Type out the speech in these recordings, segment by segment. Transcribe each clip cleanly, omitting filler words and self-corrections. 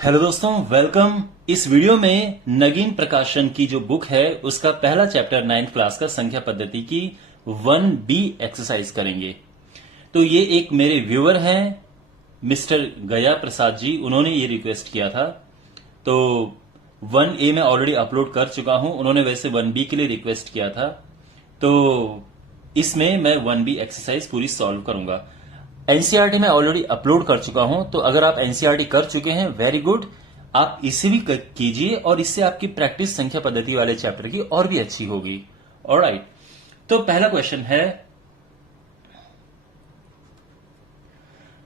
Hello दोस्तों, welcome. इस video में नगीन प्रकाशन की जो बुक है उसका पहला चैप्टर 9th क्लास का संख्या पद्धति की 1B एक्सरसाइज करेंगे। तो ये एक मेरे व्यूअर हैं मिस्टर गया प्रसाद जी, उन्होंने ये रिक्वेस्ट किया था। तो 1A में ऑलरेडी अपलोड कर चुका हूं, उन्होंने वैसे 1B के लिए रिक्वेस्ट किया था। तो इसमें मैं 1B एक्सरसाइज पूरी सॉल्व करूंगा। एनसीईआरटी में ऑलरेडी अपलोड कर चुका हूं, तो अगर आप एनसीईआरटी कर चुके हैं वेरी गुड, आप इसे भी कीजिए और इससे आपकी प्रैक्टिस संख्या पद्धति वाले चैप्टर की और भी अच्छी होगी। ऑलराइट, तो पहला क्वेश्चन है,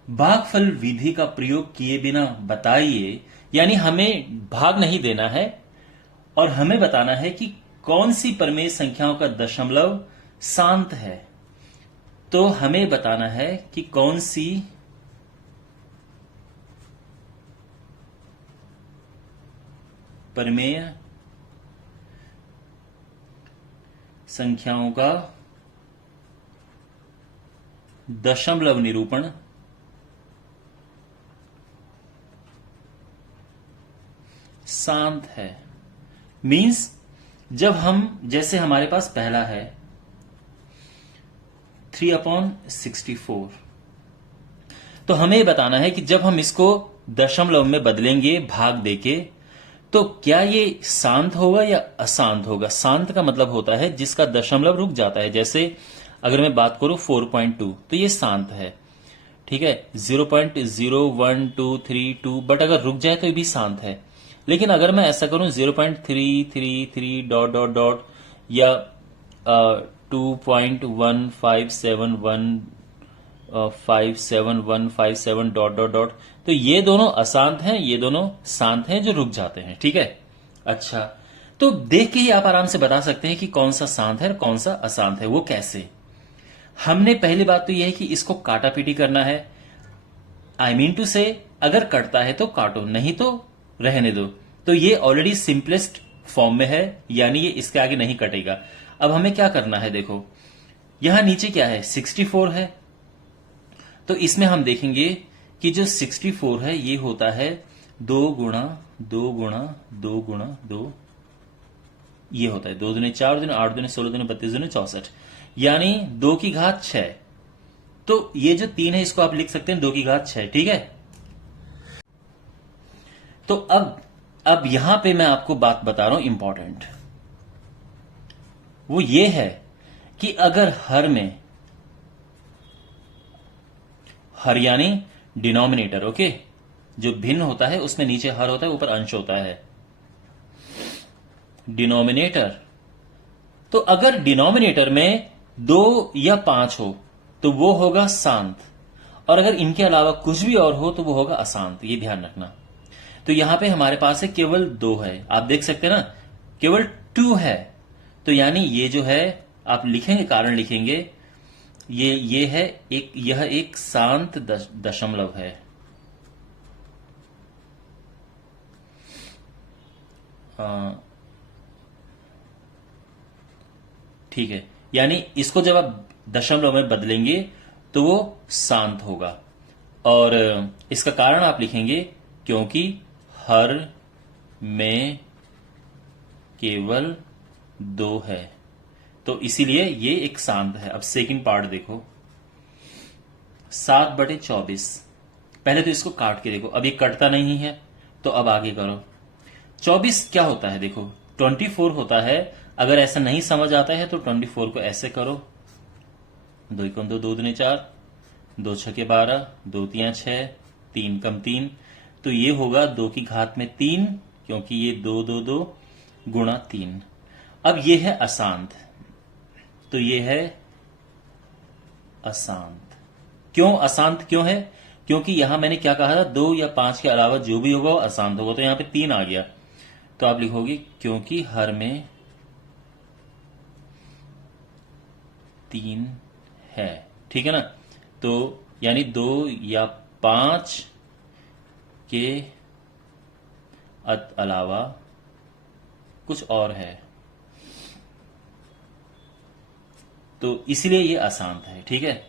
भागफल विधि का प्रयोग किए बिना बताइए, यानी हमें भाग नहीं देना है और हमें बताना है कि कौन सी परमेय संख्याओं का दशमलव शांत है। तो हमें बताना है कि कौन सी परमेय संख्याओं का दशमलव निरूपण शांत है। मींस जब हम, जैसे हमारे पास पहला है 3/64, तो हमें बताना है कि जब हम इसको दशमलव में बदलेंगे भाग देके, तो क्या ये शांत होगा या अशांत होगा। शांत का मतलब होता है जिसका दशमलव रुक जाता है। जैसे अगर मैं बात करूं 4.2, तो ये शांत है, ठीक है। 0.01232, बट अगर रुक जाए तो ये भी शांत है। लेकिन अगर मैं ऐसा करूं 0.333 डॉट डॉट डॉट या 2.157157157 डॉट डॉट डॉट, तो ये दोनों अशांत हैं, ये दोनों शांत हैं जो रुक जाते हैं, ठीक है। अच्छा, तो देख के ही आप आराम से बता सकते हैं कि कौन सा शांत है और कौन सा अशांत है। वो कैसे? हमने पहली बात तो यह है कि इसको काटा पीटी करना है। आई मीन टू से, अगर कटता है तो काटो, नहीं तो रहने दो। तो ये ऑलरेडी सिंपलेस्ट फॉर्म में है, यानी ये इसके आगे नहीं कटेगा। अब हमें क्या करना है, देखो यहां नीचे क्या है, 64 है। तो इसमें हम देखेंगे कि जो 64 है ये होता है 2 गुणा 2 गुणा 2 गुणा 2, ये होता है 2 दूनी 4 दूनी 8 दूनी 16 दूनी 32 दूनी 64, यानी 2 की घात 6। तो ये जो 3 है इसको आप लिख सकते हैं 2 की घात 6, ठीक है। तो अब यहां पे मैं आपको बात बता रहा हूं इंपॉर्टेंट, वो ये है कि अगर हर यानी डिनोमिनेटर, ओके, जो भिन्न होता है उसमें नीचे हर होता है, ऊपर अंश होता है, डिनोमिनेटर। तो अगर डिनोमिनेटर में 2 या 5 हो तो वो होगा शांत, और अगर इनके अलावा कुछ भी और हो तो वो होगा अशांत, ये ध्यान रखना। तो यहां पे हमारे पास है केवल 2 है, आप देख सकते हैं ना, केवल 2 है। तो यानी ये जो है आप लिखेंगे, कारण लिखेंगे, ये है एक, यह एक शांत दशमलव है। ठीक है, यानी इसको जब आप दशमलव में बदलेंगे तो वो शांत होगा। और इसका कारण आप लिखेंगे क्योंकि हर में केवल 2 है, तो इसीलिए ये एक शांत है। अब सेकंड पार्ट देखो, 7/24। पहले तो इसको काट के देखो, अब ये कटता नहीं है, तो अब आगे करो। 24 क्या होता है, देखो 24 होता है। अगर ऐसा नहीं समझ आता है तो 24 को ऐसे करो, 2 कम 2, 2 दूनी 4, 2 छके 12, 2 तियां 6, 3 कम 3, तो ये होगा 2 की घात में 3, क्योंकि ये 2 2 2 गुणा 3। अब ये है अशांत, तो ये है अशांत। क्यों अशांत क्यों है? क्योंकि यहां मैंने क्या कहा था, 2 या 5 के अलावा जो भी होगा वो अशांत होगा। तो यहां पे 3 आ गया, तो आप लिखोगे क्योंकि हर में 3 है, ठीक है ना। तो यानी 2 या 5 के अलावा कुछ और है, तो इसीलिए ये अशांत है, ठीक है।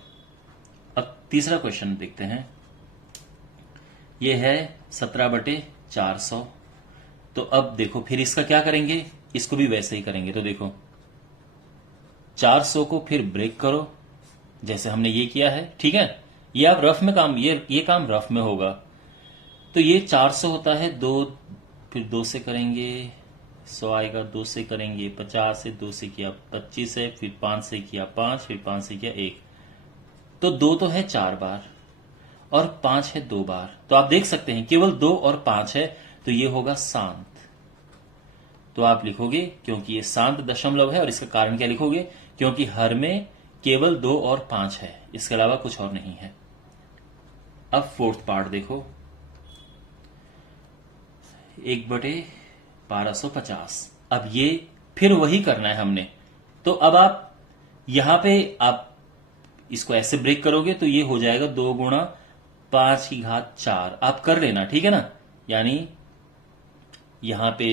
अब तीसरा क्वेश्चन देखते हैं, ये है 17/24। 400। तो अब देखो फिर इसका क्या करेंगे, इसको भी वैसे ही करेंगे। तो देखो 400 को फिर ब्रेक करो जैसे हमने ये किया है, ठीक है। ये आप रफ में काम, ये काम रफ में होगा। तो ये 400 होता है, दो फिर 2 से करेंगे 100 आएगा, 2 से करेंगे 50 से, 2 से किया 25 है, फिर 5 से किया 5, फिर 5 से किया 1। तो 2 तो है 4 बार और 5 है 2 बार। तो आप देख सकते हैं केवल 2 और 5 है, तो ये होगा शांत। तो आप लिखोगे क्योंकि ये शांत दशमलव है, और इसका कारण क्या लिखोगे, क्योंकि हर में केवल 2 और 5 है, इसके अलावा कुछ और नहीं है। अब फोर्थ पार्ट देखो, 1/1250। अब ये फिर वही करना है हमने। तो अब आप यहां पे आप इसको ऐसे ब्रेक करोगे तो ये हो जाएगा 2 गुणा 5⁴ आप कर लेना, ठीक है ना। यानी यहां पे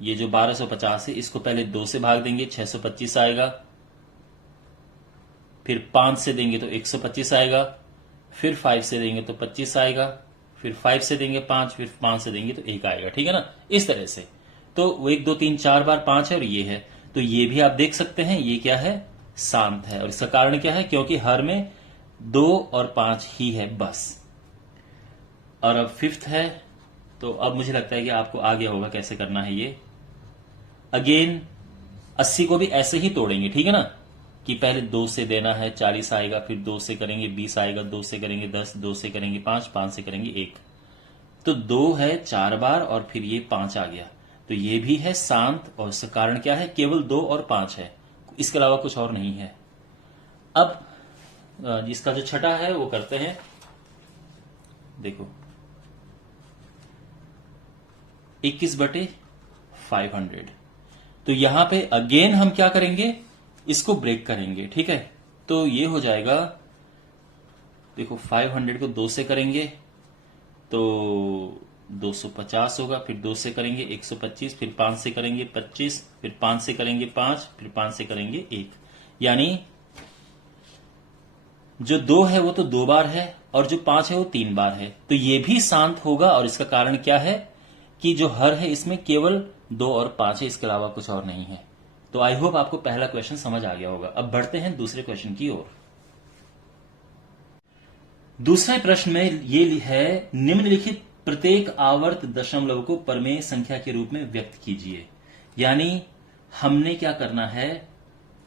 ये जो 1250 है इसको पहले 2 से भाग देंगे, 625 आएगा। फिर 5 से देंगे तो 125 आएगा। फिर 5 से देंगे तो 25 आएगा। फिर 5 से देंगे 5, फिर 5 से देंगे तो 1 आएगा, ठीक है ना। इस तरह से तो 1 2 3 4 बार 5 है और ये है। तो ये भी आप देख सकते हैं ये क्या है, शांत है। और इसका कारण क्या है, क्योंकि हर में 2 और 5 ही है बस। और अब फिफ्थ है, तो अब मुझे लगता है कि आपको आ गया होगा कैसे करना है ये। अगेन 80 को भी ऐसे ही तोड़ेंगे, ठीक है ना, कि पहले 2 से देना है 40 आएगा, फिर 2 से करेंगे 20 आएगा, 2 से करेंगे 10, 2 से करेंगे 5, 5 से करेंगे 1। तो 2 है 4 बार और फिर ये 5 आ गया। तो ये भी है शांत, और इसका कारण क्या है, केवल 2 और 5 है, इसके अलावा कुछ और नहीं है। अब इसका जो छठा है वो करते हैं। देखो 21/500। तो यहां पे अगेन हम क्या करेंगे, इसको ब्रेक करेंगे, ठीक है। तो ये हो जाएगा, देखो 500 को 2 से करेंगे तो 250 होगा, फिर 2 से करेंगे 125, फिर 5 से करेंगे 25, फिर 5 से करेंगे 5, फिर 5 से करेंगे 1। यानी जो 2 है वो तो 2 बार है और जो 5 है वो 3 बार है। तो ये भी शांत होगा, और इसका कारण क्या है कि जो हर है इसमें केवल 2 और 5 है, इसके अलावा कुछ और नहीं है। तो आई होप आपको पहला क्वेश्चन समझ आ गया होगा। अब बढ़ते हैं दूसरे क्वेश्चन की ओर। दूसरे प्रश्न में ये है, निम्नलिखित प्रत्येक आवर्त दशमलव को परमेय संख्या के रूप में व्यक्त कीजिए। यानी हमने क्या करना है,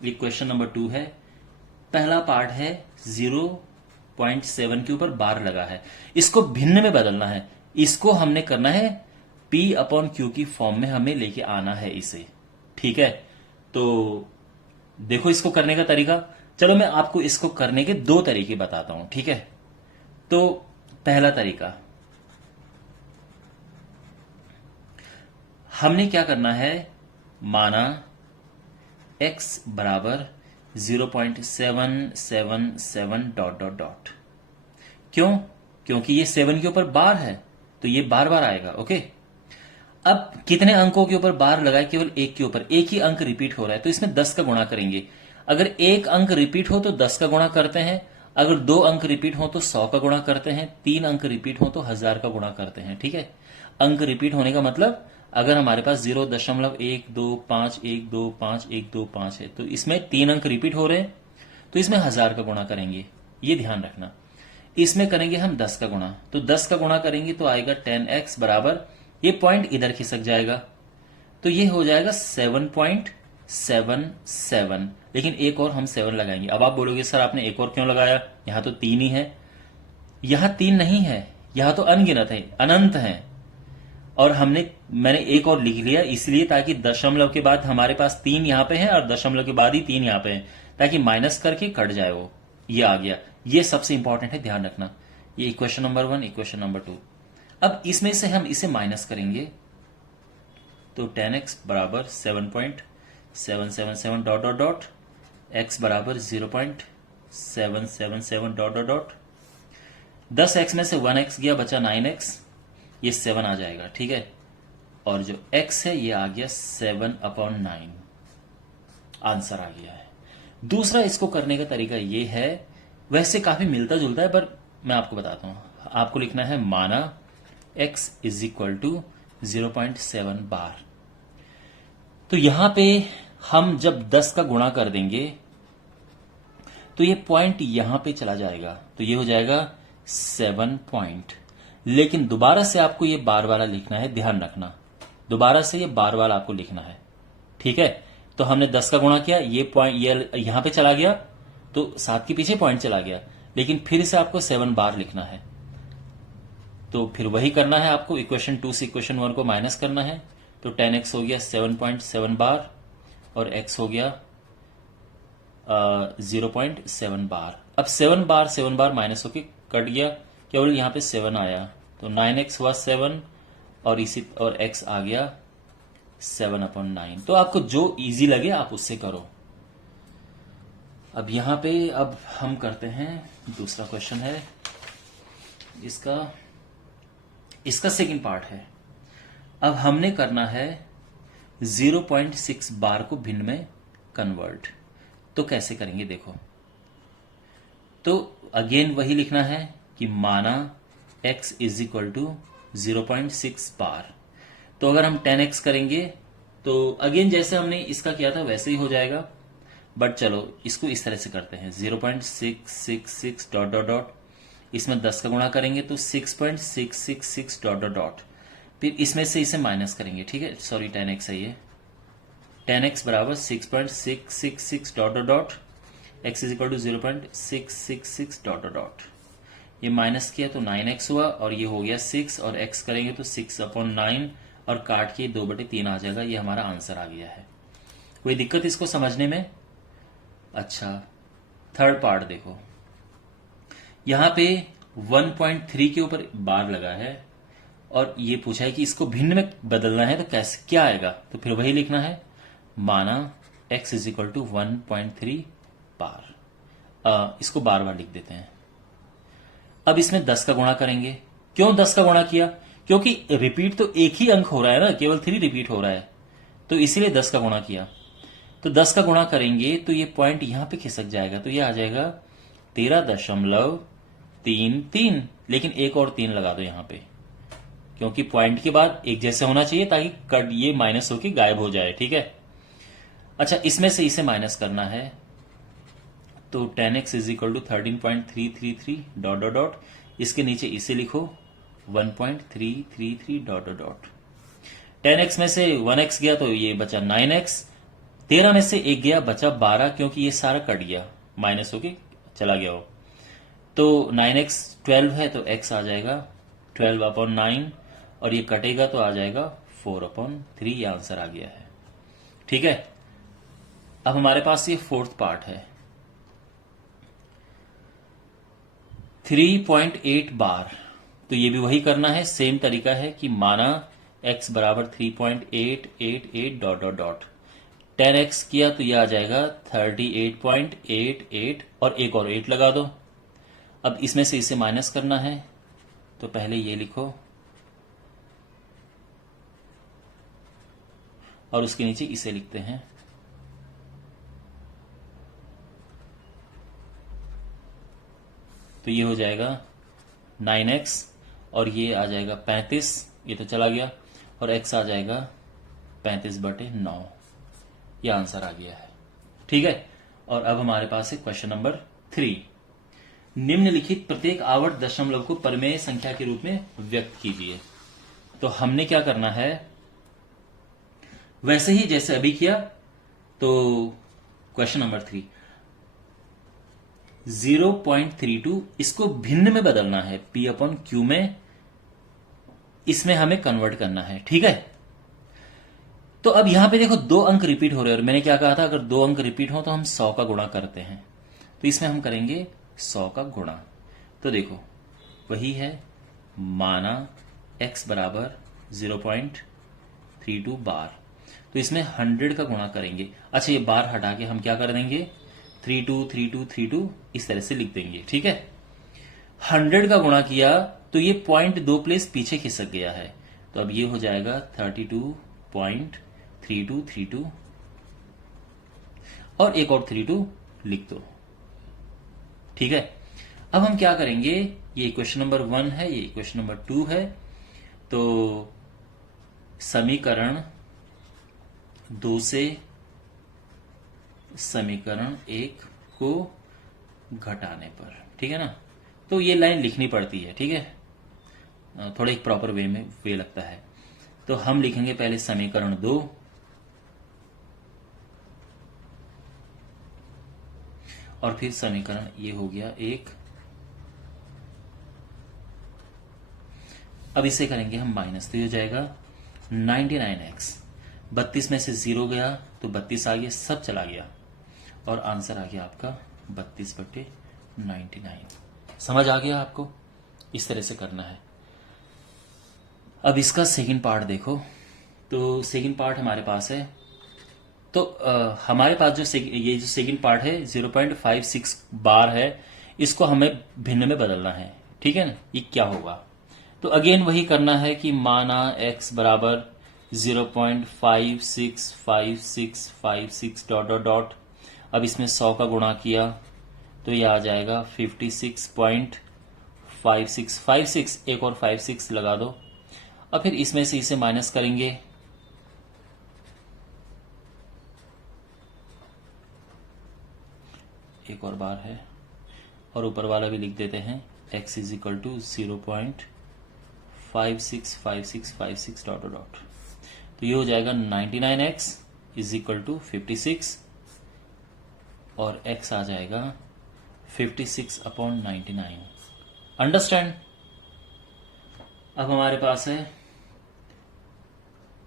ये क्वेश्चन नंबर 2 है। पहला पार्ट है 0.7 के ऊपर बार लगा है, इसको भिन्न में बदलना है। इसको हमने करना है P/Q की फॉर्म में, हमें लेके आना है इसे, ठीक है। तो देखो इसको करने का तरीका, चलो मैं आपको इसको करने के 2 तरीके बताता हूं, ठीक है। तो पहला तरीका, हमने क्या करना है, माना x बराबर 0.777 डॉट डॉट डॉट। क्यों, क्योंकि ये 7 के ऊपर बार है तो ये बार बार आएगा, ओके। अब कितने अंकों के ऊपर बार लगाए, केवल एक के ऊपर, एक ही अंक रिपीट हो रहा है तो इसमें 10 का गुणा करेंगे। अगर एक अंक रिपीट हो तो 10 का गुणा करते हैं, अगर 2 अंक रिपीट हो तो 100 का गुणा करते हैं, 3 अंक रिपीट हो तो 1000 का गुणा करते हैं, ठीक है। अंक रिपीट होने का मतलब, अगर हमारे पास 0.125125125 है तो इसमें 3 अंक रिपीट हो रहे हैं तो इसमें 1000 का गुणा करेंगे, ये ध्यान रखना। इसमें करेंगे हम 10 का गुणा, तो 10 का गुणा करेंगे तो आएगा 10x बराबर, ये पॉइंट इधर खिसक जाएगा तो ये हो जाएगा 7.77। लेकिन एक और हम 7 लगाएंगे। अब आप बोलोगे सर आपने एक और क्यों लगाया, यहां तो 3 ही है। यहां 3 नहीं है, यहां तो अनगिनत है, अनंत है। और मैंने एक और लिख लिया इसलिए ताकि दशमलव के बाद हमारे पास 3 यहां पे है और दशमलव के बाद ही 3 यहां पे है, ताकि माइनस करके कट जाए वो, ये आ गया। ये सबसे इंपॉर्टेंट है, ध्यान रखना। ये इक्वेशन नंबर 1, इक्वेशन नंबर 2। अब इसमें से हम इसे माइनस करेंगे तो 10x बराबर 7.777 डॉट डॉट डॉट, x बराबर 0.777 डॉट डॉट डॉट। 10x में से 1x गया, बचा 9x, ये 7 आ जाएगा, ठीक है। और जो x है ये आ गया 7/9, आंसर आ गया है। दूसरा इसको करने का तरीका ये है, वैसे काफी मिलता जुलता है पर मैं आपको बताता हूं। आपको लिखना है माना x इज इक्वल टू 0.7 बार। तो यहां पे हम जब 10 का गुणा कर देंगे तो ये पॉइंट यहां पे चला जाएगा, तो ये हो जाएगा 7 पॉइंट। लेकिन दोबारा से आपको ये बार वाला लिखना है, ध्यान रखना, दोबारा से ये बार वाला आपको लिखना है, ठीक है। तो हमने 10 का गुणा किया, ये पॉइंट ये यहां पे चला गया, तो 7 के पीछे पॉइंट चला गया, लेकिन फिर से आपको 7 बार लिखना है। तो फिर वही करना है आपको, इक्वेशन 2 से इक्वेशन 1 को माइनस करना है। तो 10x हो गया 7.7 बार और x हो गया 0.7 बार। अब 7 बार माइनस होके कट गया, केवल यहां पे 7 आया, तो 9x हुआ 7 और x आ गया 7/9। तो आपको जो इजी लगे आप उससे करो। अब यहां पे अब हम करते हैं दूसरा क्वेश्चन है, इसका सेकंड पार्ट है। अब हमने करना है 0.6 बार को भिन्न में कन्वर्ट। तो कैसे करेंगे देखो, तो अगेन वही लिखना है कि माना x इज इक्वल टू 0.6 बार। तो अगर हम 10x करेंगे तो अगेन जैसे हमने इसका किया था वैसे ही हो जाएगा, बट चलो इसको इस तरह से करते हैं 0.666 डॉट डॉट डॉट, इसमें 10 का गुणा करेंगे तो 6.666 डॉट डॉट डॉट, फिर इसमें से इसे माइनस करेंगे, ठीक है, सॉरी 10x है ये, 10x बराबर 6.666 dot dot dot, x is equal to 0.666 dot dot dot. ये माइनस किया तो 9x हुआ और ये हो गया 6 और x करेंगे तो 6/9 और काट के 2/3 आ जाएगा। ये हमारा आंसर आ गया है। कोई दिक्कत इसको समझने में? अच्छा, थर्ड पार्ट देखो, यहां पे 1.3 के ऊपर बार लगा है और ये पूछा है कि इसको भिन्न में बदलना है तो कैसे क्या आएगा, तो फिर वही लिखना है माना x इज इक्वल टू 1.3 बार। इसको बार बार लिख देते हैं। अब इसमें 10 का गुणा करेंगे। क्यों 10 का गुणा किया? क्योंकि रिपीट तो एक ही अंक हो रहा है ना, केवल 3 रिपीट हो रहा है, तो इसीलिए 10 का गुणा किया। तो 10 का गुणा करेंगे तो ये पॉइंट यहां पे खिसक जाएगा, तो ये आ जाएगा 13.33, लेकिन एक और 3 लगा दो यहां पे, क्योंकि पॉइंट के बाद एक जैसे होना चाहिए ताकि कट ये माइनस होके गायब हो जाए, ठीक है। अच्छा, इसमें से इसे माइनस करना है, तो 10x is equal to 13.333 dot dot dot, इसके नीचे इसे लिखो 1.333 डॉट डॉट डॉट। 10x में से 1x गया तो ये बचा 9x, 13 में से एक गया बचा 12, क्योंकि ये सारा कट गया, माइनस होके चला गया हो। तो 9x 12 है तो x आ जाएगा 12/9 और ये कटेगा तो आ जाएगा 4/3। ये आंसर आ गया है, ठीक है। अब हमारे पास ये फोर्थ पार्ट है 3.8 बार। तो ये भी वही करना है, सेम तरीका है कि माना x बराबर 3.888 डॉट डॉट डॉट, 10x किया तो ये आ जाएगा 38.88 और एक और 8 लगा दो। अब इसमें से इसे माइनस करना है, तो पहले ये लिखो और उसके नीचे इसे लिखते हैं। तो ये हो जाएगा 9x और ये आ जाएगा 35, ये तो चला गया, और x आ जाएगा 35/9। ये आंसर आ गया है, ठीक है। और अब हमारे पास है क्वेश्चन नंबर 3। निम्नलिखित प्रत्येक आवर्त दशमलव को परमेय संख्या के रूप में व्यक्त कीजिए। तो हमने क्या करना है, वैसे ही जैसे अभी किया। तो क्वेश्चन नंबर 3 0.32 इसको भिन्न में बदलना है, p/q में, इसमें हमें कन्वर्ट करना है, ठीक है। तो अब यहां पे देखो 2 अंक रिपीट हो रहे हैं और मैंने क्या कहा था, अगर 2 अंक रिपीट हो तो हम 100 का गुणा करते हैं। तो इसमें हम करेंगे 100 का गुणा। तो देखो वही है माना x बराबर 0.32 बार, तो इसमें 100 का गुणा करेंगे। अच्छा, ये बार हटा के हम क्या कर देंगे 323232 इस तरह से लिख देंगे, ठीक है। 100 का गुणा किया तो ये पॉइंट 2 प्लेस पीछे खिसक गया है, तो अब ये हो जाएगा 32.3232 और एक और 32 लिख दो, ठीक है। अब हम क्या करेंगे, ये इक्वेशन नंबर 1 है, ये इक्वेशन नंबर 2 है। तो समीकरण 2 से समीकरण 1 को घटाने पर, ठीक है ना। तो ये लाइन लिखनी पड़ती है, ठीक है, थोड़ा एक प्रॉपर वे लगता है। तो हम लिखेंगे पहले समीकरण 2 और फिर समीकरण ये हो गया 1। अब इसे करेंगे हम माइनस, तो ये हो जाएगा 99x। 32 में से 0 गया तो 32 आ गया, सब चला गया और आंसर आ गया आपका 32/99। समझ आ गया आपको? इस तरह से करना है। अब इसका सेकंड पार्ट देखो। तो सेकंड पार्ट हमारे पास है, तो हमारे पास ये जो सेकंड पार्ट है 0.56 बार है, इसको हमें भिन्न में बदलना है, ठीक है ना। ये क्या होगा? तो अगेन वही करना है कि माना x बराबर 0.565656 डॉट डॉट डॉट। अब इसमें 100 का गुणा किया तो ये आ जाएगा 56.5656, एक और 56 लगा दो। और फिर इसमें से इसे माइनस करेंगे, एक और बार है और ऊपर वाला भी लिख देते हैं, x is equal to 0.565656 dot dot. तो ये हो जाएगा 99x इज इक्वल टू 56 और x आ जाएगा 56/99। अंडरस्टैंड? अब हमारे पास है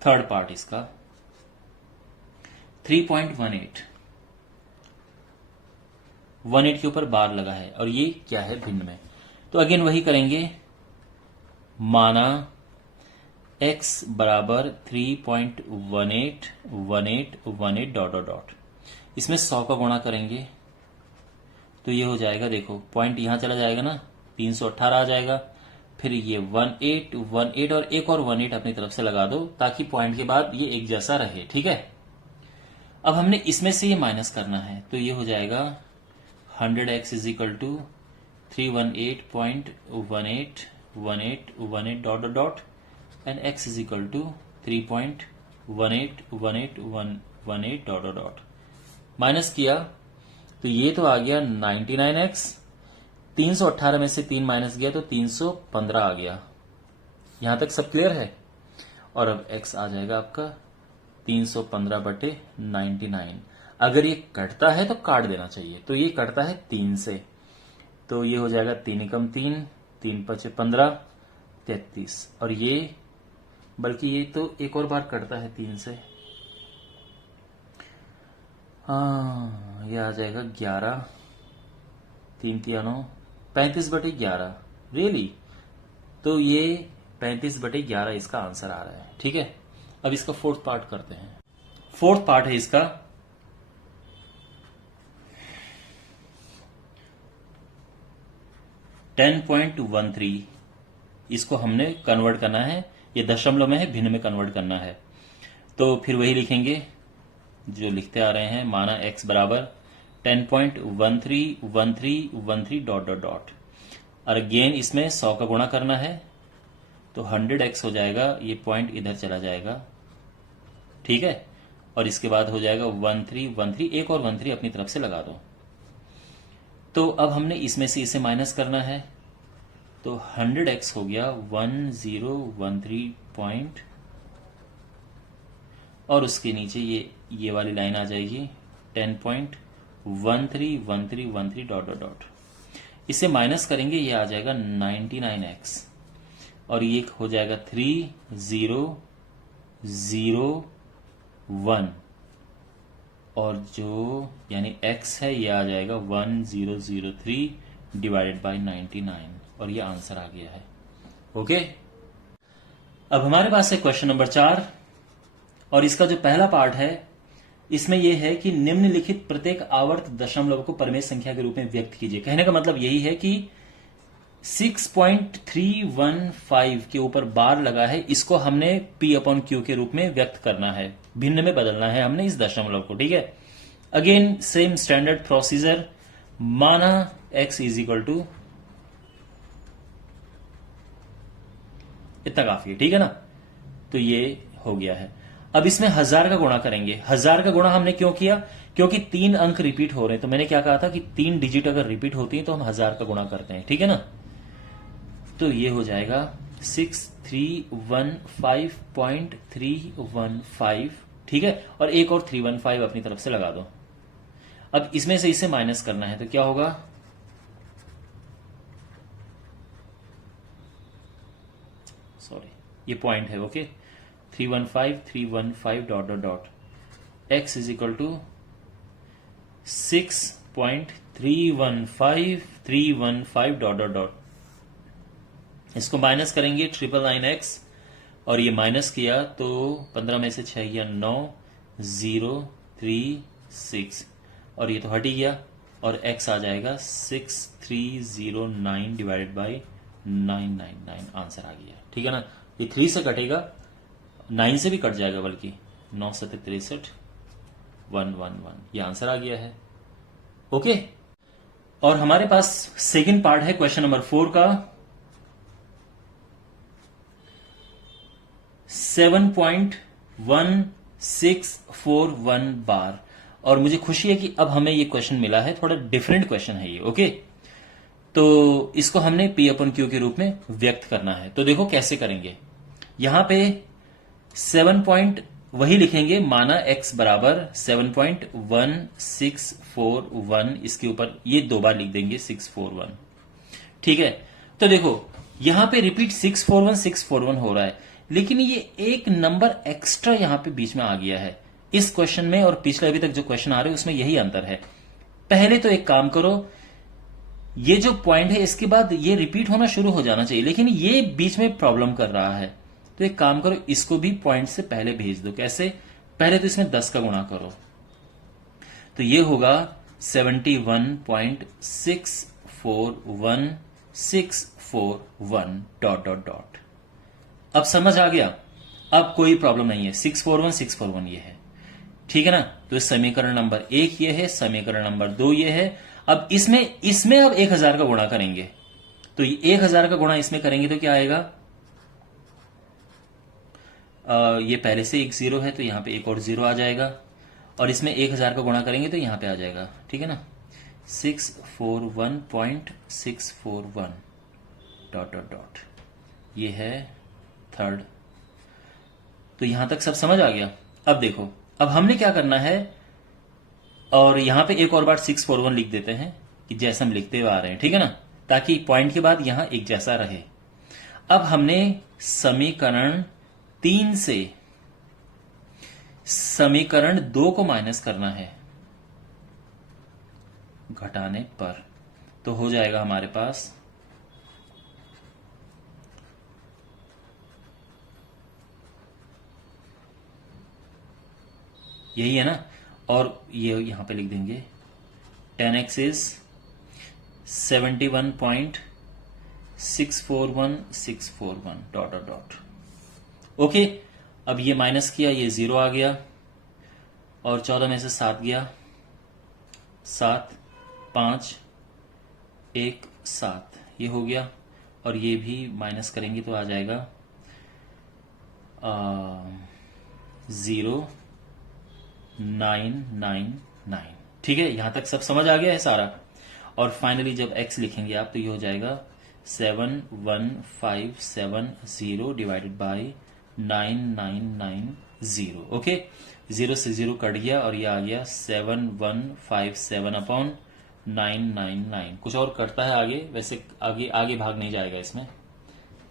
थर्ड पार्ट इसका 3.18 के ऊपर बार लगा है और ये क्या है? भिन्न में। तो अगेन वही करेंगे, माना x बराबर 3.181818 डॉट डॉट डॉट। इसमें 100 का गुणा करेंगे तो ये हो जाएगा, देखो पॉइंट यहां चला जाएगा ना, 318 आ जाएगा। फिर ये 1818 और एक और 18 अपनी तरफ से लगा दो ताकि पॉइंट के बाद ये एक जैसा रहे, ठीक है। अब हमने इसमें से ये माइनस करना है, तो ये हो जाएगा 100x is equal to 318.181818 dot dot dot and x is equal to 3.181818 dot dot dot. Minus किया तो ये तो आ गया 99x, 318 में से 3 माइनस गया तो 315 आ गया। यहां तक सब क्लियर है? और अब x आ जाएगा आपका 315/99। अगर ये कटता है तो काट देना चाहिए, तो ये कटता है 3 से, तो ये हो जाएगा 3 एकम 3, 3 पचे 15, 33। और ये बल्कि ये तो एक और बार कटता है 3 से, हाँ ये आ जाएगा 11, 3 तिया 9, 35/11। रियली? तो ये 35/11 इसका आंसर आ रहा है, ठीक है। अब इसका फोर्थ पार्ट करते हैं। फोर्थ पार्ट है इसका 10.13। इसको हमने कन्वर्ट करना है, ये दशमलव में है, भिन्न में कन्वर्ट करना है। तो फिर वही लिखेंगे जो लिखते आ रहे हैं, माना x बराबर 10.131313 डॉट डॉट डॉट। और अगेन इसमें 100 का गुणा करना है तो 100x हो जाएगा, ये पॉइंट इधर चला जाएगा, ठीक है। और इसके बाद हो जाएगा 1313, एक और 13 अपनी तरफ से लगा दो। तो अब हमने इसमें से इसे माइनस करना है, तो 100x हो गया 1013 पॉइंट, और उसके नीचे ये वाली लाइन आ जाएगी 10.131313 डॉट डॉट डॉट। इसे माइनस करेंगे, ये आ जाएगा 99x और ये हो जाएगा 3001 और जो यानी x है ये आ जाएगा 1003 डिवाइडेड बाय 99 और ये आंसर आ गया है। ओके, अब हमारे पास है क्वेश्चन नंबर 4 और इसका जो पहला पार्ट है इसमें यह है कि निम्नलिखित प्रत्येक आवर्त दशमलव को परमेय संख्या के रूप में व्यक्त कीजिए। कहने का मतलब यही है कि 6.315 के ऊपर बार लगा है, इसको हमने P/Q के रूप में व्यक्त करना है, भिन्न में बदलना है हमने इस दशमलव को, ठीक है। अगेन सेम स्टैंडर्ड प्रोसीजर, माना x इज इक्वल टू इतना काफी है, ठीक है ना। तो ये हो गया है। अब इसमें 1000 का गुणा करेंगे। 1000 का गुणा हमने क्यों किया? क्योंकि 3 अंक रिपीट हो रहे हैं। तो मैंने क्या कहा था कि 3 डिजिट अगर रिपीट होती है तो हम 1000 का गुणा करते हैं, ठीक है ना। तो ये हो जाएगा 6315.315, ठीक है। और एक और 315 अपनी तरफ से लगा दो। अब इसमें से इसे माइनस करना है तो क्या होगा? सॉरी, ये पॉइंट है, okay. 315 dot dot dot x is equal to 6.315 dot dot dot. इसको माइनस करेंगे 999x, और ये माइनस किया तो 15 में से 6 या 9, 036, और ये तो हट ही गया, और x आ जाएगा 6309 डिवाइडेड बाई 999, आंसर आ गया, ठीक है ना। ये 3 से कटेगा, 9 से भी कट जाएगा, बल्कि 9 7 63 111, ये आंसर आ गया है, ओके। और हमारे पास सेकंड पार्ट है क्वेश्चन नंबर 4 का। 7.1641 बार, और मुझे खुशी है कि अब हमें ये क्वेश्चन मिला है, थोड़ा डिफरेंट क्वेश्चन है ये, ओके। तो इसको हमने P अपन Q के रूप में व्यक्त करना है। तो देखो कैसे करेंगे। यहां पे 7 पॉइंट वही लिखेंगे, माना x बराबर 7.1641, इसके ऊपर ये 2 बार लिख देंगे 641, ठीक है। तो देखो यहां पे रिपीट 641 हो रहा है, लेकिन ये एक नंबर एक्स्ट्रा यहां पे बीच में आ गया है इस क्वेश्चन में, और पिछले अभी तक जो क्वेश्चन आ रहे हैं उसमें यही अंतर है। पहले तो एक काम करो, ये जो पॉइंट है इसके बाद ये रिपीट होना शुरू हो जाना चाहिए, लेकिन ये बीच में प्रॉब्लम कर रहा है। तो एक काम करो, इसको भी पॉइंट से पहले भेज दो। कैसे? पहले तो इसमें 10 का गुणा करो, तो ये होगा 71.641641 डॉट डॉट डॉट। अब समझ आ गया? अब कोई प्रॉब्लम नहीं है, 641 ये है, ठीक है ना। तो समीकरण नंबर 1 ये है, समीकरण नंबर 2 ये है। अब इसमें अब 1000 का गुणा करेंगे, तो 1000 का गुणा इसमें करेंगे तो क्या आएगा? ये पहले से एक 0 है तो यहां पे एक और 0 आ जाएगा, और इसमें 1000 का गुणा करेंगे तो यहां पे आ जाएगा, ठीक है ना। 641.641 डॉट डॉट डॉट, ये है थर्ड। तो यहां तक सब समझ आ गया। अब देखो, अब हमने क्या करना है, और यहां पे एक और बार 641 लिख देते हैं कि जैसे हम लिखते हुए आ रहे हैं, ठीक है ना, ताकि पॉइंट के बाद यहां एक जैसा रहे। अब हमने समीकरण 3 से समीकरण 2 को माइनस करना है घटाने पर, तो हो जाएगा हमारे पास यही है ना, और ये यहां पे लिख देंगे 10x is 71.641641 dot dot dot, okay. अब ये माइनस किया, ये 0 आ गया, और 14 में से 7 गया, 7 5 1 7, ये हो गया, और ये भी माइनस करेंगे तो आ जाएगा 0999, ठीक है। यहां तक सब समझ आ गया है सारा। और फाइनली जब x लिखेंगे आप तो ये हो जाएगा 71570 डिवाइडेड बाई 9990, ओके। 0 से 0 कट गया, और ये आ गया 7157 अपॉन 999। कुछ और कटता है आगे, वैसे आगे आगे भाग नहीं जाएगा इसमें,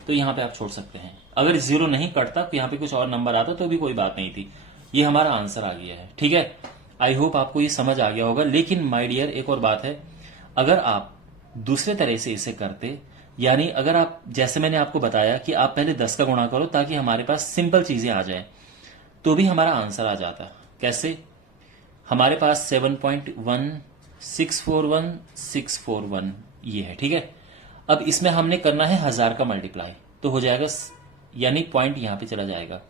तो यहां पे आप छोड़ सकते हैं। अगर 0 नहीं कटता तो यहां पे कुछ और नंबर आता तो भी कोई बात नहीं थी। ये हमारा आंसर आ गया है, ठीक है। आई होप आपको ये समझ आ गया होगा। लेकिन माय डियर, एक और बात है, अगर आप दूसरे तरह से इसे करते, यानी अगर आप, जैसे मैंने आपको बताया कि आप पहले 10 का गुणा करो ताकि हमारे पास सिंपल चीजें आ जाए, तो भी हमारा आंसर आ जाता। कैसे? हमारे पास 7.1641 ये है, ठीक है। अब इसमें हमने करना है 1000 का मल्टीप्लाई, तो हो जाएगा, यानी पॉइंट यहां पे चला जाएगा,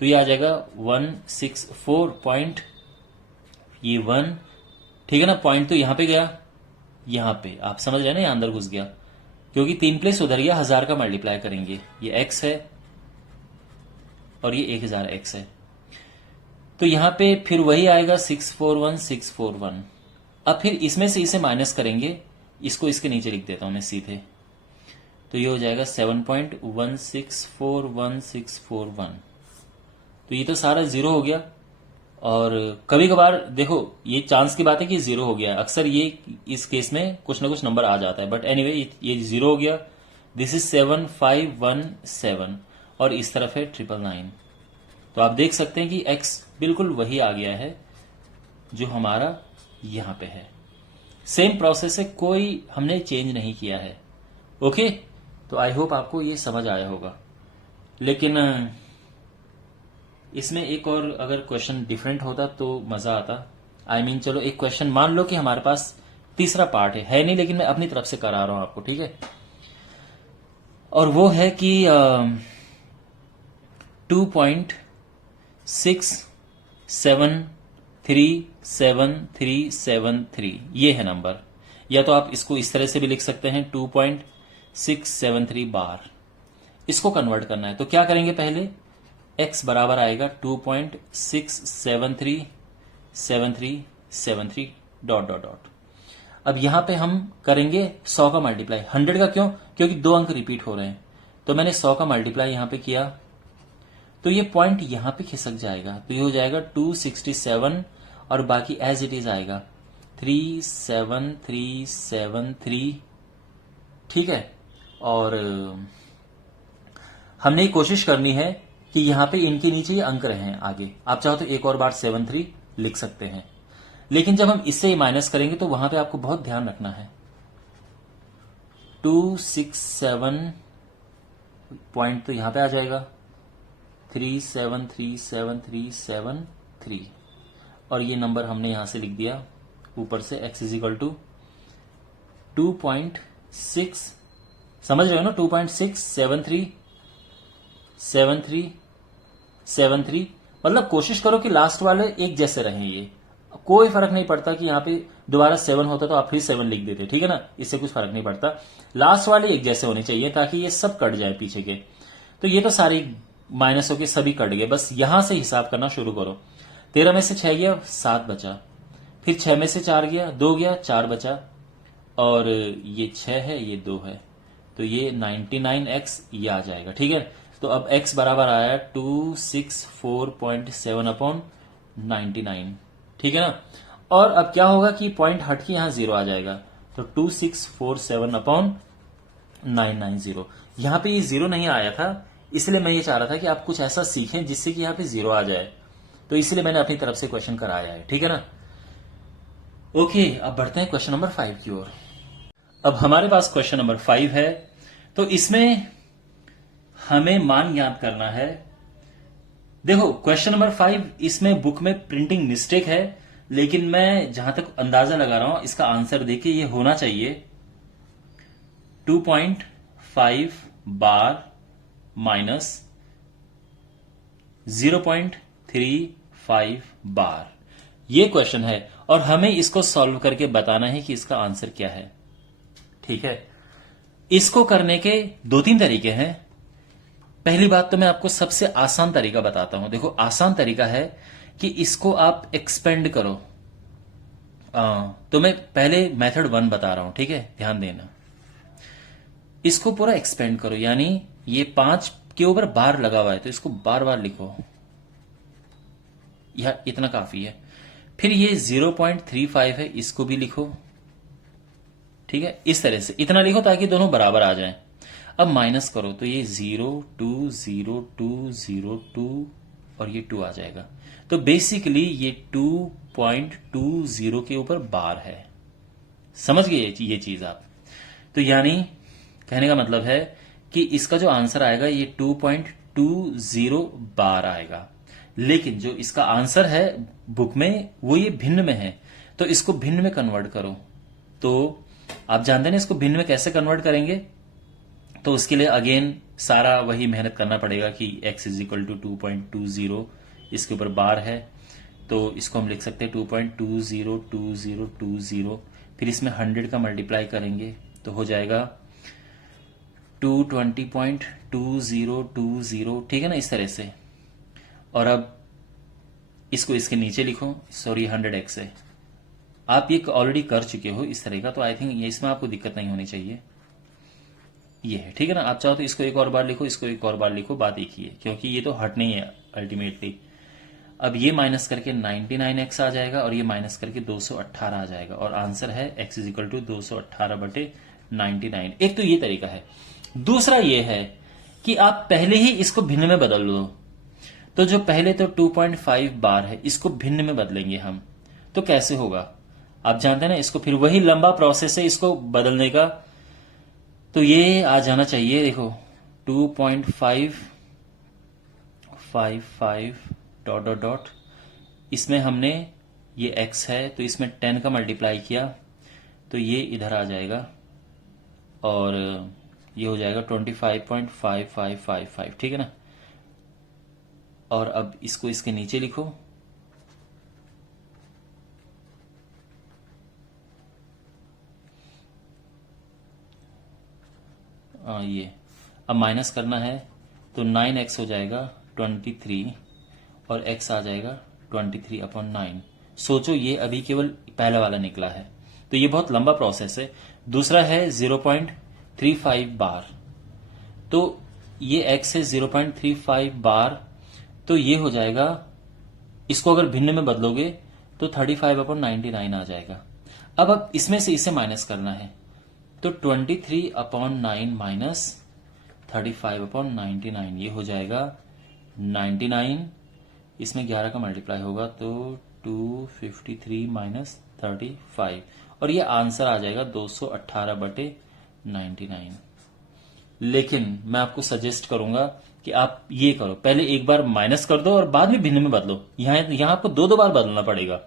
तो ये आ जाएगा 164 पॉइंट, ये 1, ठीक है ना। पॉइंट तो यहां पे गया, यहां पे आप समझ रहे हैं ना, यहां अंदर घुस गया, क्योंकि 3 प्लेस उधर गया, 1000 का मल्टीप्लाई करेंगे, ये x है, और ये 1000x है। तो यहां पे फिर वही आएगा 641,641। अब फिर इसमें से इसे माइनस करेंगे, इसको इसके नीचे लिख देता हूं मैं सीधे, तो ये हो जाएगा 7.1641,641। तो ये तो सारा जीरो हो गया। और कभी कभार देखो ये चांस की बात है कि जीरो हो गया, अक्सर ये इस केस में कुछ ना कुछ नंबर आ जाता है, बट एनीवे ये जीरो हो गया। दिस इज 7517 और इस तरफ है 999। तो आप देख सकते हैं कि x बिल्कुल वही आ गया है जो हमारा यहां पे है। सेम प्रोसेस है, कोई हमने चेंज नहीं किया है। ओके, तो आई होप आपको ये समझ आया होगा। लेकिन इसमें एक और अगर क्वेश्चन डिफरेंट होता तो मजा आता। आई मीन चलो एक क्वेश्चन मान लो कि हमारे पास तीसरा पार्ट है नहीं, लेकिन मैं अपनी तरफ से करा रहा हूं आपको, ठीक है। और वो है कि 2.67373773 ये है नंबर। या तो आप इसको इस तरह से भी लिख सकते हैं 2.673 बार। इसको कन्वर्ट करना है तो क्या करेंगे, पहले x बराबर आएगा 2.6737373 डॉट डॉट डॉट। अब यहां पे हम करेंगे 100 का मल्टीप्लाई। 100 का क्यों? क्योंकि दो अंक रिपीट हो रहे हैं। तो मैंने 100 का मल्टीप्लाई यहां पे किया तो ये पॉइंट यहां पे खिसक जाएगा, तो ये हो जाएगा 267 और बाकी एज इट इज आएगा 37373। ठीक है, और हमने ये कोशिश करनी है कि यहां पे इनके नीचे ये अंक रहे आगे। आप चाहो तो एक और बार 73 लिख सकते हैं, लेकिन जब हम इससे माइनस करेंगे तो वहां पे आपको बहुत ध्यान रखना है। 267 पॉइंट तो यहां पे आ जाएगा 3737373 और ये नंबर हमने यहां से लिख दिया ऊपर से x इज इक्वल टू 2.6, समझ रहे हो ना, 2.6737373। मतलब कोशिश करो कि लास्ट वाले एक जैसे रहें। ये कोई फर्क नहीं पड़ता कि यहां पे दोबारा 7 होता तो आप फिर 7 लिख देते, ठीक है ना, इससे कुछ फर्क नहीं पड़ता। लास्ट वाले एक जैसे होने चाहिए ताकि ये सब कट जाए पीछे के। तो ये तो सारे माइनस होके सभी कट गए, बस यहां से हिसाब करना शुरू करो। 13 में से 6 गया 7 बचा, फिर 6 में से 4 गया 2 गया 4 बचा, और ये 6 है ये 2 है, तो ये 99x ये आ जाएगा। ठीक है, तो अब x बराबर आया 264.7 अपॉन 99। ठीक है ना, और अब क्या होगा कि पॉइंट हट के यहां 0 आ जाएगा, तो 2647 अपॉन 990। यहां पे ये 0 नहीं आया था, इसलिए मैं ये चाह रहा था कि आप कुछ ऐसा सीखें जिससे कि यहां पे 0 आ जाए, तो इसलिए मैंने अपनी तरफ से क्वेश्चन कराया है। ठीक है ना, ओके, अब बढ़ते हैं क्वेश्चन नंबर 5 की ओर। अब हमारे पास क्वेश्चन नंबर 5 है, तो इसमें हमें मान याद करना है। देखो क्वेश्चन नंबर 5 इसमें बुक में प्रिंटिंग मिस्टेक है, लेकिन मैं जहां तक अंदाजा लगा रहा हूं इसका आंसर देखिए ये होना चाहिए 2.5 बार माइनस 0.35 बार। ये क्वेश्चन है और हमें इसको सॉल्व करके बताना है कि इसका आंसर क्या है। ठीक है, इसको करने के 2-3 तरीके हैं। पहली बात तो मैं आपको सबसे आसान तरीका बताता हूं। देखो आसान तरीका है कि इसको आप एक्सपेंड करो। तो मैं पहले मेथड 1 बता रहा हूं, ठीक है, ध्यान देना। इसको पूरा एक्सपेंड करो, यानी ये 5 के ऊपर बार लगा हुआ है तो इसको बार बार लिखो, यह इतना काफी है। फिर ये 0.35 है, इसको भी लिखो। ठीक है, इस तरह से इतना लिखो ताकि दोनों बराबर आ जाएं। अब माइनस करो तो ये 0.20202 और ये 2 आ जाएगा। तो बेसिकली ये 2.20 के ऊपर बार है। समझ गए ये चीज आप? तो यानी कहने का मतलब है कि इसका जो आंसर आएगा ये 2.20 बार आएगा, लेकिन जो इसका आंसर है बुक में वो ये भिन्न में है, तो इसको भिन्न में कन्वर्ट करो। तो आप जानते हैं इसको भिन्न में कैसे कन्वर्ट करेंगे, तो उसके लिए अगेन सारा वही मेहनत करना पड़ेगा कि x इज इक्वल टू 2.20 इसके ऊपर बार है, तो इसको हम लिख सकते हैं 2.202020, फिर इसमें 100 का मल्टीप्लाई करेंगे तो हो जाएगा 220.2020। ठीक है ना, इस तरह से और अब इसको इसके नीचे लिखो, सॉरी 100x है। आप ये ऑलरेडी कर चुके हो इस तरह का, तो आई थिंक ये इसमें आपको दिक्कत नहीं होनी चाहिए। ये है, ठीक है ना। आप चाहो तो इसको एक और बार लिखो, इसको एक और बार लिखो, बात एक ही है, क्योंकि ये तो हट नहीं है अल्टीमेटली। अब ये माइनस करके 99x आ जाएगा और ये माइनस करके 218 आ जाएगा और आंसर है x इज इक्वल टू 218/99। एक तो ये तरीका है। दूसरा ये है कि आप पहले ही इसको भिन्न में बदल दो। तो जो पहले तो 2.5 बार है, इसको भिन्न में बदलेंगे हम। तो कैसे होगा आप जानते हैं ना, इसको फिर वही लंबा प्रोसेस है इसको बदलने का। तो ये आ जाना चाहिए, देखो 2.555 डॉट डॉट डॉट, इसमें हमने ये x है तो इसमें 10 का मल्टीप्लाई किया तो ये इधर आ जाएगा और ये हो जाएगा 25.5555, ठीक है ना। और अब इसको इसके नीचे लिखो, ये अब माइनस करना है तो 9x हो जाएगा 23 और x आ जाएगा 23/9। सोचो ये अभी केवल पहला वाला निकला है, तो ये बहुत लंबा प्रोसेस है। दूसरा है 0.35 बार, तो ये x है 0.35 बार, तो ये हो जाएगा, इसको अगर भिन्न में बदलोगे तो 35/99 आ जाएगा। अब इसमें से इसे माइनस करना है, तो 23/9 माइनस 35/99, ये हो जाएगा 99, इसमें 11 का मल्टीप्लाई होगा तो 253 माइनस 35 और ये आंसर आ जाएगा 218/99। लेकिन मैं आपको सजेस्ट करूंगा कि आप ये करो, पहले एक बार माइनस कर दो और बाद में भिन्न में बदलो। यहां आपको दो बार बदलना पड़ेगा।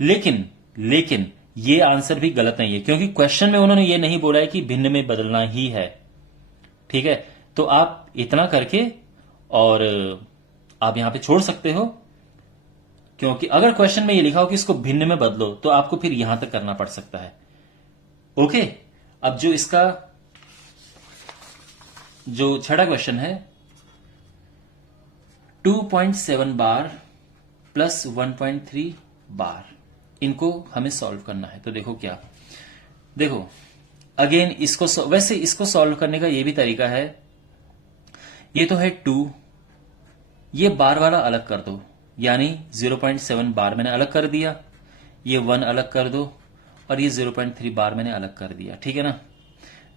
लेकिन ये आंसर भी गलत नहीं है, क्योंकि क्वेश्चन में उन्होंने ये नहीं बोला है कि भिन्न में बदलना ही है, ठीक है। तो आप इतना करके और आप यहां पे छोड़ सकते हो, क्योंकि अगर क्वेश्चन में ये लिखा हो कि इसको भिन्न में बदलो तो आपको फिर यहां तक करना पड़ सकता है। ओके, अब जो इसका जो छठा क्वेश्चन है, 2.7 बार प्लस 1.3 बार, इनको हमें सॉल्व करना है। तो देखो अगेन वैसे इसको सॉल्व करने का ये भी तरीका है। ये तो है 2, ये बार वाला अलग कर दो, यानी 0.7 बार मैंने अलग कर दिया, ये 1 अलग कर दो और ये 0.3 बार मैंने अलग कर दिया, ठीक है ना।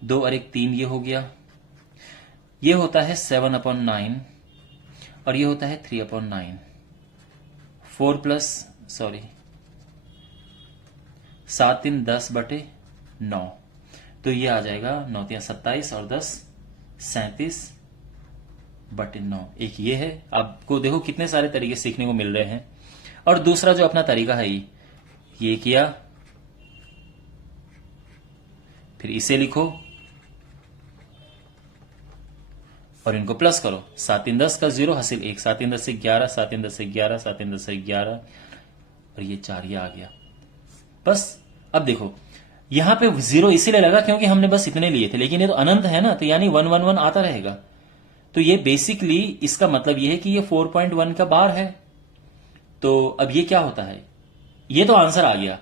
2 और 1 3, ये हो गया। ये होता है 7/9 और ये होता है 3/9। 7 3 10/9, तो ये आ जाएगा 9 3 27 और 10 37/9। एक ये है। आपको देखो कितने सारे तरीके सीखने को मिल रहे हैं। और दूसरा जो अपना तरीका है, ये किया, फिर इसे लिखो और इनको प्लस करो। 7 3 10 का 0 हासिल 1, 7 3 10 से 11, 7 3 10 से 11, 7 3 10 से 11 और ये 4, ये आ गया बस। अब देखो यहां पे 0 इसीलिए लगा क्योंकि हमने बस इतने लिए थे, लेकिन ये तो अनंत है ना, तो यानी 1 1 1 आता रहेगा। तो ये बेसिकली इसका मतलब ये है कि ये 4.1 का बार है। तो अब ये क्या होता है, ये तो आंसर आ गया,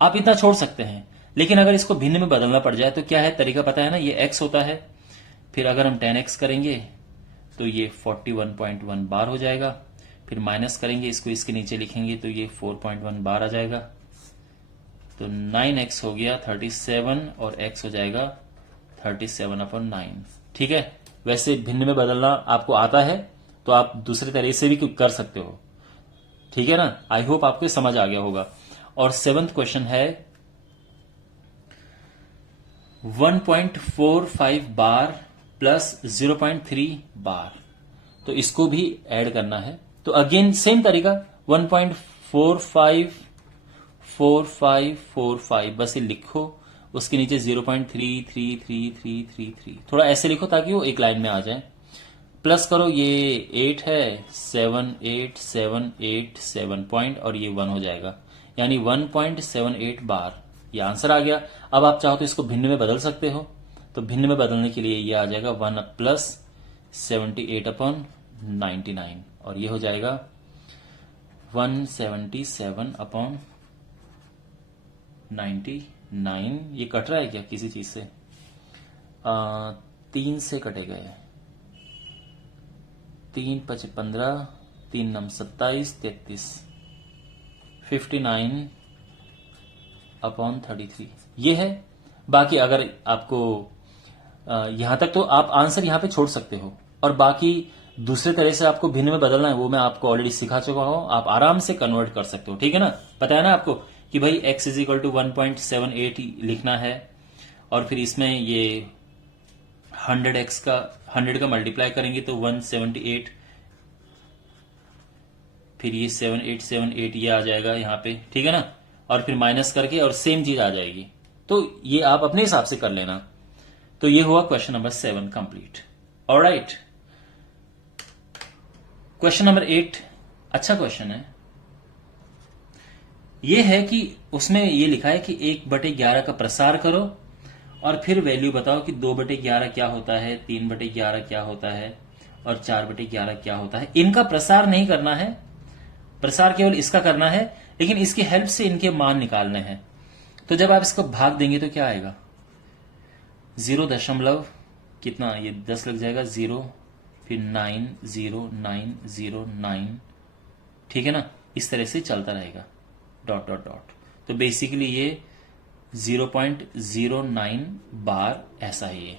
आप इतना छोड़ सकते हैं। लेकिन अगर इसको भिन्न में बदलना पड़ जाए तो क्या है, तरीका पता है ना, ये x होता है, फिर अगर हम 10x करेंगे तो ये 41.1 बार हो जाएगा, फिर माइनस करेंगे, इसको इसके नीचे लिखेंगे तो ये 4.1 बार आ जाएगा। तो 9x हो गया 37 और x हो जाएगा 37/9, ठीक है। वैसे भिन्न में बदलना आपको आता है तो आप दूसरे तरीके से भी कर सकते हो, ठीक है ना। आई होप आपको समझ आ गया होगा। और 7th क्वेश्चन है 1.45 बार प्लस 0.3 बार, तो इसको भी ऐड करना है। तो अगेन सेम तरीका, 1.454545, बस ये लिखो, उसके नीचे 0.33333, थोड़ा ऐसे लिखो ताकि वो एक लाइन में आ जाए। प्लस करो, ये 8 है, 7 8 7 8 7 पॉइंट और ये 1 हो जाएगा, यानी 1.78 बार, ये आंसर आ गया। अब आप चाहो तो इसको भिन्न में बदल सकते हो, तो भिन्न में बदलने के लिए ये आ जाएगा 1 प्लस 78/99 और ये हो जाएगा 177 अपॉन 99, ये कट रहा है क्या किसी चीज से? 3 से कटेगा ये। 3 5 15, 3 9 27, 33, 59 अपॉन 33 ये है। बाकी अगर आपको यहां तक तो आप आंसर यहां पे छोड़ सकते हो, और बाकी दूसरे तरह से आपको भिन्न में बदलना है वो मैं आपको ऑलरेडी सिखा चुका हूं, आप आराम से कन्वर्ट कर सकते हो। ठीक है ना, पता है ना आपको कि भाई x इज इक्वल टू 1.78 लिखना है, और फिर इसमें ये 100 का मल्टीप्लाई करेंगे तो 178, फिर ये 7878 ये आ जाएगा यहाँ पे। ठीक है ना, और फिर माइनस करके और सेम चीज आ जाएगी। तो ये आप अपने हिसाब से कर लेना। तो ये हुआ question number 7 complete. Alright, question number 8 अच्छा क्वेश्चन है। ये है कि उसमें ये लिखा है कि 1/11 का प्रसार करो और फिर वैल्यू बताओ कि 2/11 क्या होता है, 3/11 क्या होता है और 4/11 क्या होता है। इनका प्रसार नहीं करना है, प्रसार केवल इसका करना है, लेकिन इसकी हेल्प से इनके मान निकालने हैं। तो जब आप इसको भाग देंगे तो क्या आएगा? 0 दशमलव कितना, ये 10 लग जाएगा, 0 फिर 90909। ठीक है ना, इस तरह से चलता रहेगा डॉट डॉट डॉट। तो बेसिकली ये 0.09 बार ऐसा ही है।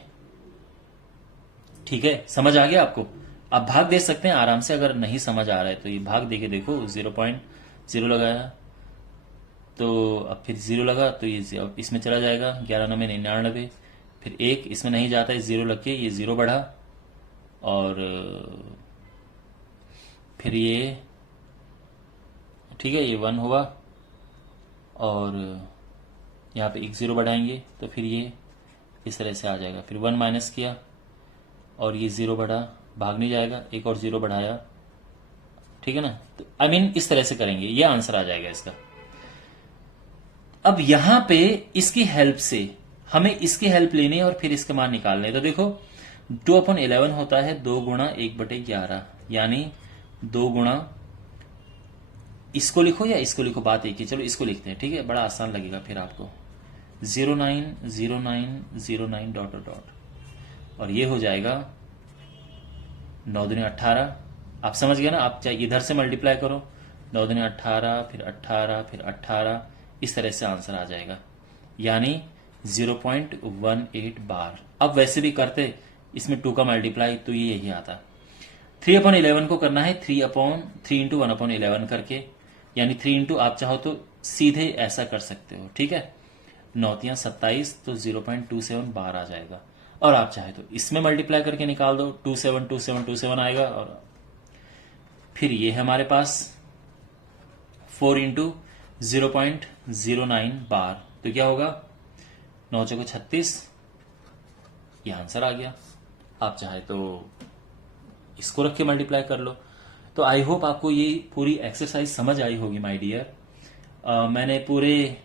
ठीक है, समझ आ गया आपको? आप भाग दे सकते हैं आराम से, अगर नहीं समझ आ रहा है तो ये भाग दे के देखो। 0.0 लगाया तो अब फिर 0 लगा तो ये अब इसमें चला जाएगा, 11 9 99, फिर 1 इसमें नहीं जाता है, 0 लग के ये 0 बढ़ा, और फिर ये ठीक है ये 1 हुआ, और यहाँ पे एक 0 बढ़ाएंगे तो फिर ये इस तरह से आ जाएगा। फिर 1 माइनस किया और ये 0 बढ़ा, भाग नहीं जाएगा, एक और 0 बढ़ाया। ठीक है ना, तो आई मीन इस तरह से करेंगे, ये आंसर आ जाएगा इसका। अब यहां पे इसकी हेल्प से हमें इसकी हेल्प लेनी है और फिर इसके मान निकालने। तो देखो 2/11 होता है 2 गुणा 1/11, यानी 2 गुणा, इसको लिखो या इसको लिखो, बात एक ही, चलो इसको लिखते हैं। ठीक है, बड़ा आसान लगेगा फिर आपको। 090909 डॉट डॉट डॉट, और ये हो जाएगा 9 दूनी 18। आप समझ गए ना, आप चाहे इधर से मल्टीप्लाई करो, 9 दूनी 18, फिर 18, फिर 18, इस तरह से आंसर आ जाएगा, यानी 0.18 बार। अब वैसे भी करते इसमें 2 का मल्टीप्लाई तो ये यही आता। 3/11 को करना है 3 इंटू 1/11 करके, यानी 3 इंटू आप चाहो तो सीधे ऐसा कर सकते हो। ठीक है, 9 27 तो 0.27 बार आ जाएगा, और आप चाहे तो इसमें मल्टीप्लाई करके निकाल दो, 272727 आएगा। और फिर ये है हमारे पास 4 इंटू 0.09 बार, तो क्या होगा? 9 चौको 36, ये आंसर आ गया। आप चाहे तो इसको रख के मल्टीप्लाई कर लो। तो आई होप आपको ये पूरी एक्सरसाइज समझ आई होगी माय डियर। मैंने पूरे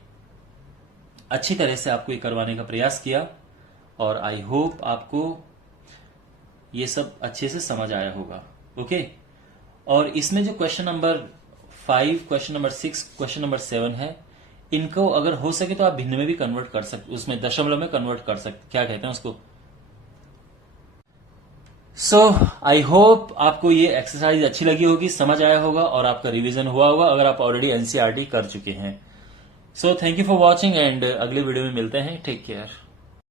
अच्छी तरह से आपको ये करवाने का प्रयास किया, और आई होप आपको ये सब अच्छे से समझ आया होगा। ओके, और इसमें जो question number 5, question number 6, question number 7 है, इनको अगर हो सके तो आप भिन्न में भी कन्वर्ट कर सकते, उसमें दशमलव में कन्वर्ट कर सकते, क्या कहते हैं उसको। सो आई होप आपको ये एक्सरसाइज अच्छी लगी होगी, समझ आया होगा, और आपका रिवीजन हुआ होगा अगर आप ऑलरेडी एनसीईआरटी कर चुके हैं। So thank you for watching, and अगले वीडियो में मिलते हैं। Take care.